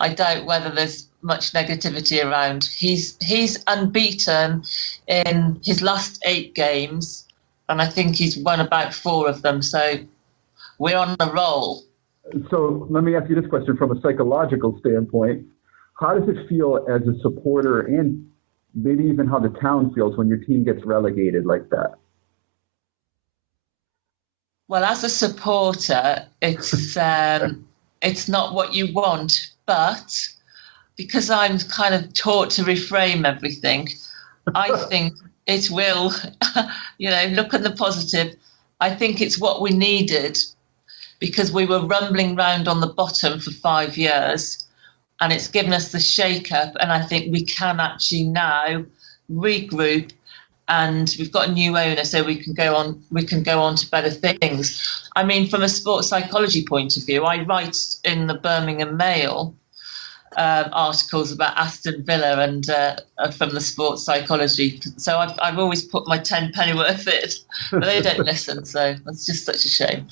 I doubt whether there's much negativity around. He's unbeaten in his last 8 games, and I think he's won about 4 of them. So we're on a roll. So let me ask you this question from a psychological standpoint. How does it feel as a supporter, and maybe even how the town feels when your team gets relegated like that? Well, as a supporter, it's not what you want, but because I'm kind of taught to reframe everything, I think it will, look at the positive. I think it's what we needed, because we were rumbling round on the bottom for 5 years, and it's given us the shake-up, and I think we can actually now regroup, and we've got a new owner, so we can go on to better things. I mean, from a sports psychology point of view, I write in the Birmingham Mail articles about Aston Villa and from the sports psychology. So I've always put my 10 pennyworth in, but they don't listen, so that's just such a shame.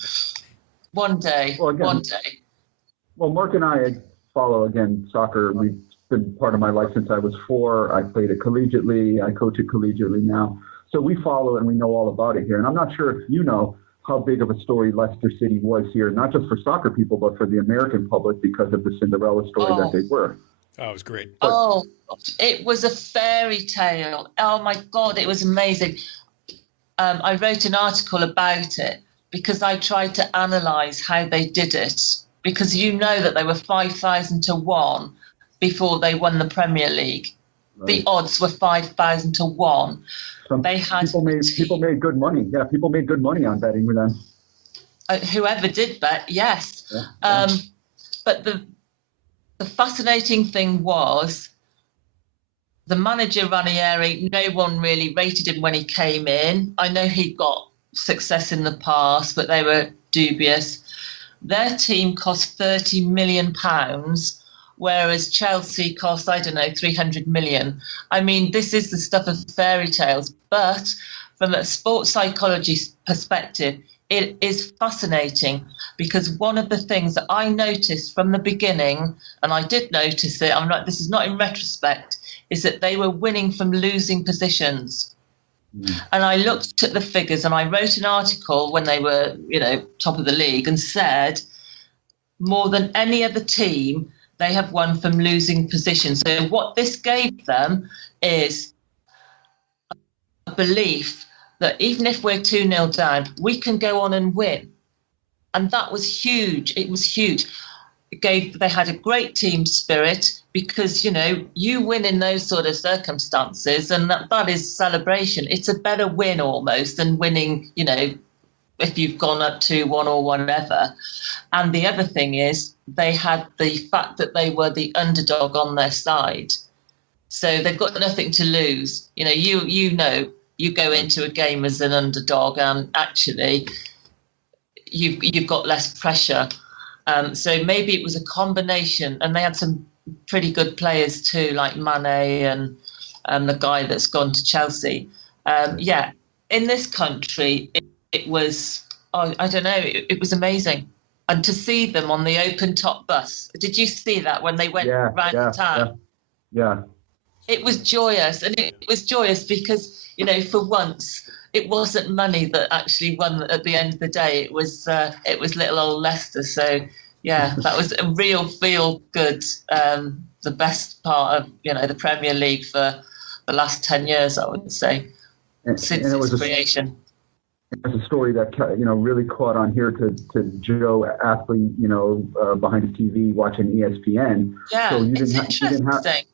One day. Well, Mark and I follow, again, soccer. We've been part of my life since I was 4. I played it collegiately. I coach it collegiately now. So we follow and we know all about it here. And I'm not sure if you know how big of a story Leicester City was here, not just for soccer people, but for the American public, because of the Cinderella story that they were. Oh, it was great. It was a fairy tale. Oh, my God, it was amazing. I wrote an article about it because I tried to analyse how they did it, because that they were 5,000 to 1 before they won the Premier League. Right. The odds were 5,000 to 1. People made good money. Yeah, people made good money on betting with them. Whoever did bet, yes. Yeah. But the fascinating thing was the manager Ranieri. No one really rated him when he came in. I know he got success in the past, but they were dubious. Their team cost £30 million, whereas Chelsea cost, 300 million. I mean, this is the stuff of fairy tales, but from a sports psychology perspective, it is fascinating, because one of the things that I noticed from the beginning, and I did notice it, this is not in retrospect, is that they were winning from losing positions. And I looked at the figures, and I wrote an article when they were, top of the league, and said more than any other team, they have won from losing positions. So what this gave them is a belief that even if we're 2-0 down, we can go on and win. And that was huge. It was huge. They had a great team spirit, because, you win in those sort of circumstances, and that is celebration. It's a better win almost than winning, if you've gone up 2-1 or whatever. And the other thing is, they had the fact that they were the underdog on their side. So they've got nothing to lose. You go into a game as an underdog, and actually you've got less pressure. So maybe it was a combination, and they had some pretty good players too, like Mane and the guy that's gone to Chelsea. In this country, it was, I don't know, it was amazing. And to see them on the open top bus, did you see that when they went around the town? Yeah. It was joyous, and it was joyous because, for once, it wasn't money that actually won at the end of the day. It was little old Leicester. So, yeah, that was a real feel good. The best part of the Premier League for the last 10 years, I would say, since its creation. It's a story that really caught on here to Joe, athlete, behind the TV watching ESPN. Yeah, so it's interesting.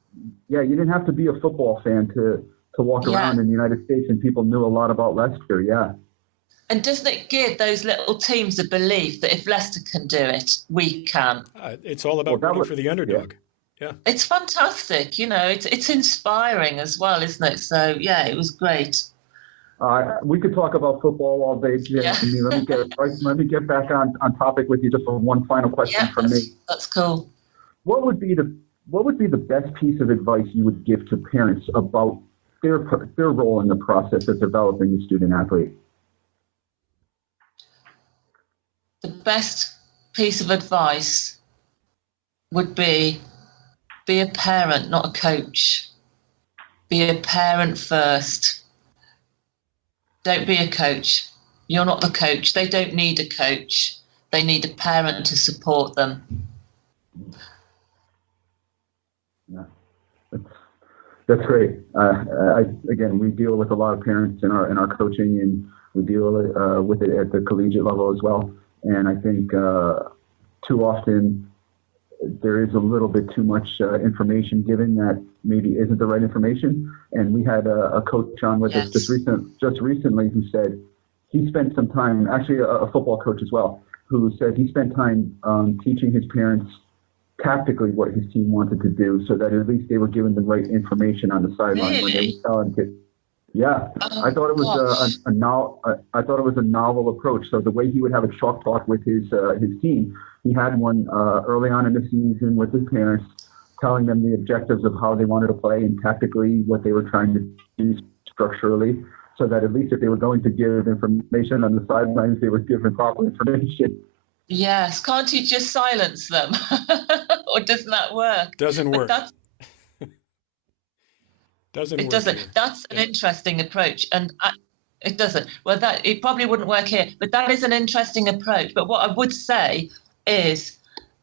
You didn't have to be a football fan to walk around in the United States, and people knew a lot about Leicester. Yeah. And doesn't it give those little teams a belief that if Leicester can do it, we can? It's all about rooting for the underdog. Yeah. It's fantastic. It's inspiring as well, isn't it? So, yeah, it was great. We could talk about football all day. Yeah. Let me get back on topic with you just for one final question from me. That's cool. What would be the best piece of advice you would give to parents about their role in the process of developing the student athlete? The best piece of advice would be a parent, not a coach. Be a parent first. Don't be a coach. You're not the coach. They don't need a coach. They need a parent to support them. Yeah, that's great. Again, we deal with a lot of parents in our coaching, and we deal with it at the collegiate level as well. And I think too often there is a little bit too much information given that maybe isn't the right information. And we had a coach on with us just recently who said he spent some time, actually a football coach as well, who said he spent time teaching his parents tactically what his team wanted to do, so that at least they were given the right information on the sideline when they were telling kids. Yeah, I thought it was I thought it was a novel approach. So the way he would have a chalk talk with his team, he had one early on in the season with his parents, telling them the objectives of how they wanted to play and tactically what they were trying to do structurally, so that at least if they were going to give information on the sidelines, they were given proper information. Yes, can't you just silence them? Or doesn't that work? Doesn't work. It doesn't. That's an interesting approach, and it doesn't. Well, it probably wouldn't work here, but that is an interesting approach. But what I would say is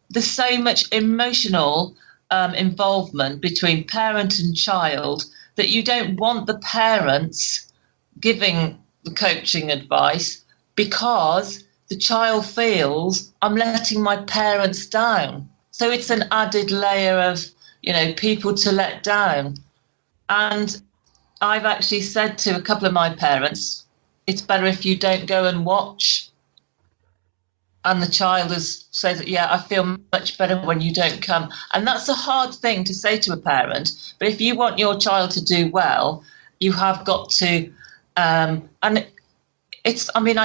there's so much emotional involvement between parent and child that you don't want the parents giving the coaching advice, because the child feels, I'm letting my parents down. So it's an added layer of, people to let down. And I've actually said to a couple of my parents, it's better if you don't go and watch. And the child has said, yeah, I feel much better when you don't come. And that's a hard thing to say to a parent. But if you want your child to do well, you have got to, and I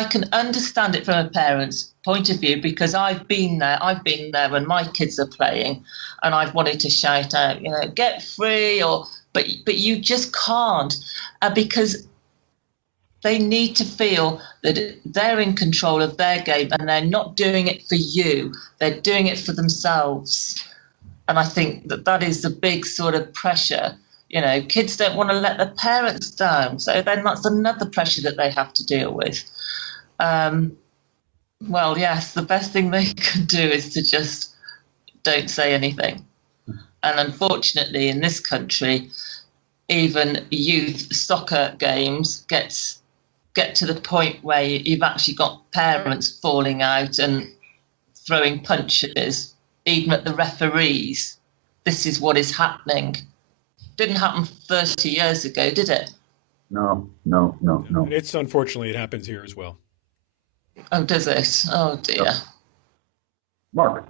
can understand it from a parent's point of view, because I've been there when my kids are playing, and I've wanted to shout out, get free, but you just can't, because they need to feel that they're in control of their game, and they're not doing it for you, they're doing it for themselves. And I think that is the big sort of pressure. Kids don't want to let their parents down, so then that's another pressure that they have to deal with. Well, yes, the best thing they can do is to just don't say anything. And unfortunately, in this country, even youth soccer games get to the point where you've actually got parents falling out and throwing punches, even at the referees. This is what is happening. Didn't happen 30 years ago, did it? No. It's unfortunately, it happens here as well. Oh, does it? Oh, dear. Mark.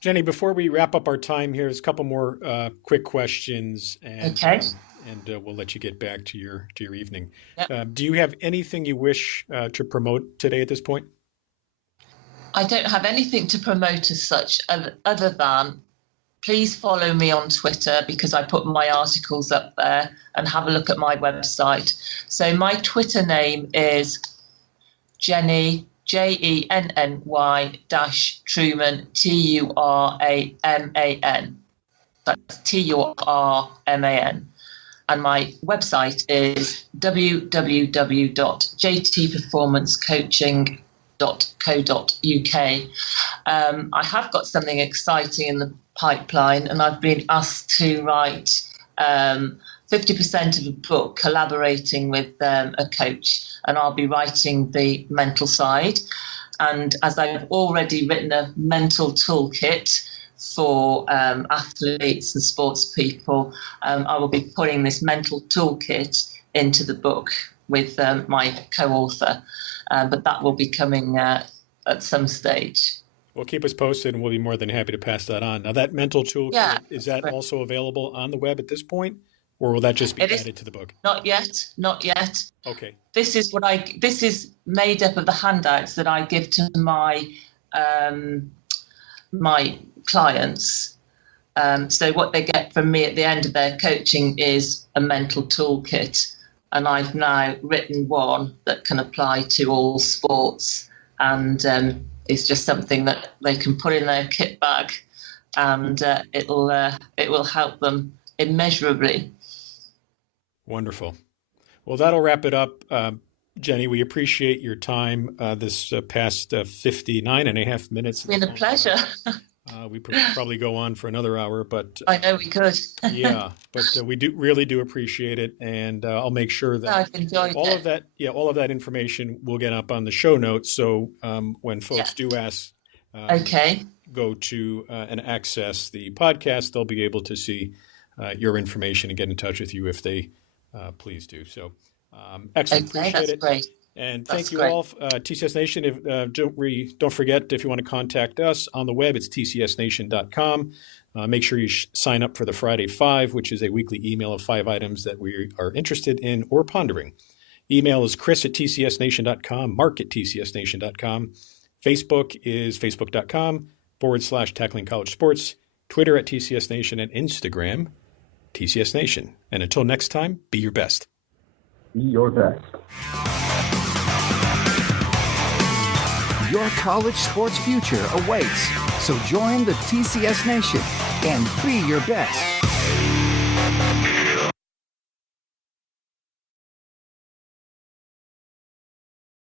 Jenny, before we wrap up our time here, there's a couple more quick questions. Okay. And we'll let you get back to your evening. Yep. Do you have anything you wish to promote today at this point? I don't have anything to promote as such, other than please follow me on Twitter, because I put my articles up there, and have a look at my website. So my Twitter name is Jenny, JENNY -Truman, TURAMAN. That's TURMAN. And my website is www.jtperformancecoaching.co.uk. I have got something exciting in the pipeline, and I've been asked to write 50% of a book collaborating with a coach, and I'll be writing the mental side. And as I've already written a mental toolkit for athletes and sports people, I will be putting this mental toolkit into the book with my co-author, but that will be coming at some stage. Well, keep us posted, and we'll be more than happy to pass that on. Now, that mental toolkit, is that also available on the web at this point, or will that just be added to the book? Not yet. Okay. This is made up of the handouts that I give to my my clients. So what they get from me at the end of their coaching is a mental toolkit, and I've now written one that can apply to all sports, and is just something that they can put in their kit bag, and it will help them immeasurably. Wonderful. Well, that'll wrap it up. Jenny, we appreciate your time this past 59 and a half minutes. It's been a pleasure. We probably go on for another hour, but I know we could. yeah, but we really do appreciate it, and I'll make sure that I've enjoyed all of that. Yeah, all of that information will get up on the show notes. So when folks do ask, go to and access the podcast, they'll be able to see your information and get in touch with you if they please do. So excellent, appreciate it. Great. And thank you all, TCS Nation. Don't forget, if you want to contact us on the web, it's tcsnation.com. Make sure you sign up for the Friday 5, which is a weekly email of 5 items that we are interested in or pondering. Email is chris@tcsnation.com, mark@tcsnation.com. Facebook is facebook.com/tackling college sports, Twitter at TCS Nation, and Instagram, TCS Nation. And until next time, be your best. Be your best. Your college sports future awaits. So join the TCS Nation and be your best.